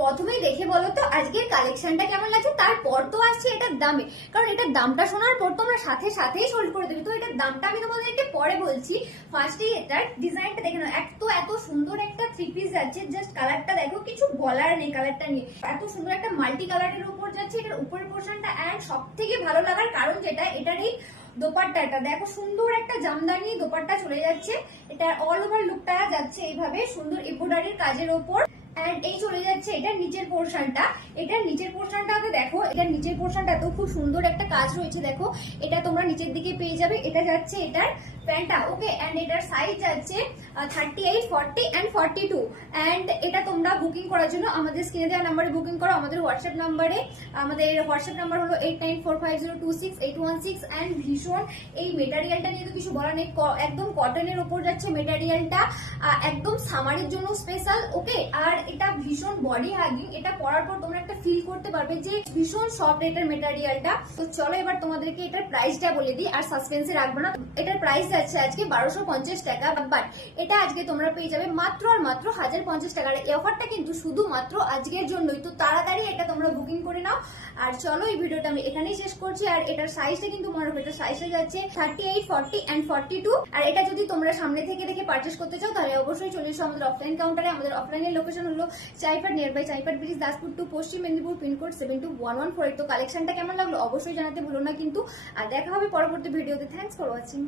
প্রথমেই দেখে বলো তো আজকের কালেকশনটা কেমন লাগছে, তারপর তো আসছে এটার দামে। কারণ এটার দামটা শোনার পর তোমরা সাথে সাথেই সোল্ড করে দেবে। তো এটার দামটা আমি তোমাদেরকে পরে বলছি। ফার্স্টেই এটার ডিজাইনটা দেখে নাও। এত সুন্দর একটা থ্রি পিস যাচ্ছে, জাস্ট কালারটা দেখো, কিছু বলার নেই কালারটা নিয়ে। এত সুন্দর একটা মাল্টি কালারের উপর যাচ্ছে এটার উপরের পোর্শনটা। এন্ড সব থেকে ভালো লাগার কারণ যেটা, এটার এই দোপাট্টাটা দেখো, সুন্দর একটা জামদানি দোপাট্টা চলে যাচ্ছে। এটা অল ওভার লুকটা যাচ্ছে এইভাবে সুন্দর এমব্রয়ডারির কাজের ওপর। এন্ড এই চলে যাচ্ছে এটার নিচের পোর্শনটা। এটার নিচের পোর্শনটাতে দেখো, এটার নিচের পোর্শনটাতেও খুব সুন্দর একটা কাজ রয়েছে দেখো। এটা তোমরা নিচের দিকে পেয়ে যাবে। এটা যাচ্ছে এটার প্যান্টটা, ওকে। এন্ড এটার সাইজ যাচ্ছে 38, 40 এন্ড 42। এন্ড এটা তোমরা বুকিং করার জন্য আমাদের স্ক্রিনে দেওয়া নাম্বারে বুকিং করো, আমাদের হোয়াটসঅ্যাপ নাম্বারে। আমাদের হোয়াটসঅ্যাপ নাম্বার হলো 8945026816। এন্ড ভীষণ এই মেটেরিয়ালটা নিয়ে তো কিছু বলার নেই, একদম কটনের ওপর যাচ্ছে মেটেরিয়ালটা, একদম সামারের জন্য স্পেশাল, ওকে। আর এটা ভীষণ বডি হাগিং, এটা পরার পর তোমরা একটা ফিল করতে পারবে যে ভীষণ সফট এটার মেটেরিয়ালটা। তো চলো এবার তোমাদেরকে এটার প্রাইসটা বলে দিই, আর সাসপেন্সে রাখবো না। এটার প্রাইস যাচ্ছে আজকে 1250 টাকা, বাট এটা আজকে তোমরা পেয়ে যাবে মাত্র আর মাত্র 1050 টাকা। এই অফারটা কিন্তু শুধুমাত্র আজকের জন্যই, তো তাড়াতাড়ি এটা তোমরা বুকিং করে নাও। আর চলো এই ভিডিওটা আমি এখানেই শেষ করছি। আর এটার সাইজটা কিন্তু মনে রাখবে, এটার সাইজটা যাচ্ছে 38, 40 এন্ড 42। আর এটা যদি তোমরা সামনে থেকে দেখে পারচেস করতে চাও তাহলে অবশ্যই চলে এসো আমাদের অফলাইন কাউন্টারে। আমাদের অফলাইনের লোকেশন হলো Chaipat, near by Chaipat bridge, Daspur to Paschim Medinipur, pin code 721148। তো কালেকশনটা কেমন লাগলো অবশ্যই জানাতে ভুলো না কিন্তু। আর দেখা হবে পরবর্তী ভিডিওতে। Thanks for watching.